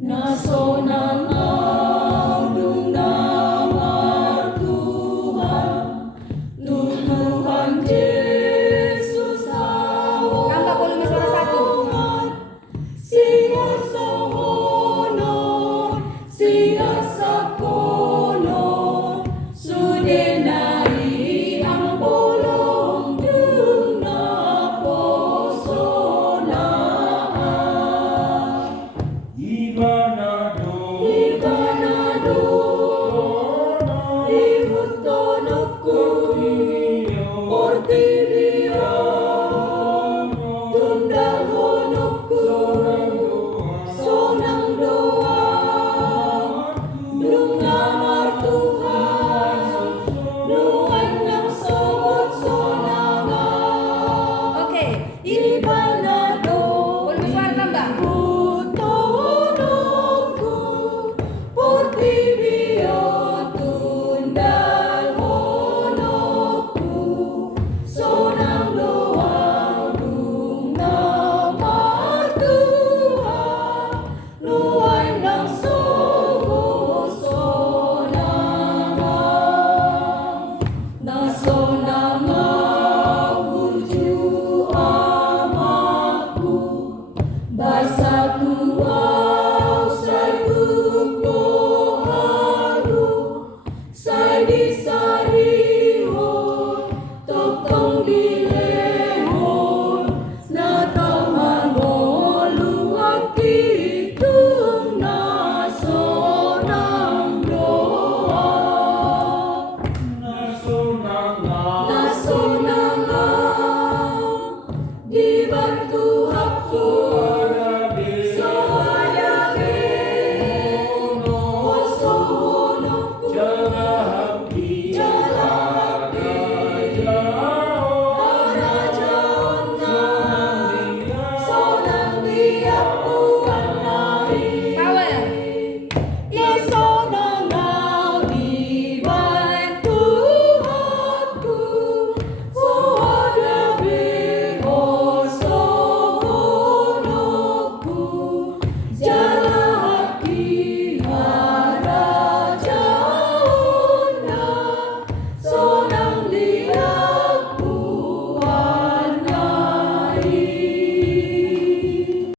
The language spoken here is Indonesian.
Nasonang nama Tuhan, Tuhan Yesus hawa. Tambah volume suara 1. Siya sa honor, siya sa kono, sudenai ang bolong dung na poso na. Ibanado, ihutonokku, Portilio, tundal honokku, sonang doa, dung namar Tuhan, nuan ng sobot sonangan. Oke. Ibanado, Volume suara tambah. ihutonokku, Portilio, tundal honokku, sonang doa, dung namar Tuhan, nuan ng sobot sonangan. Nasonangan wujud amaku, basa tua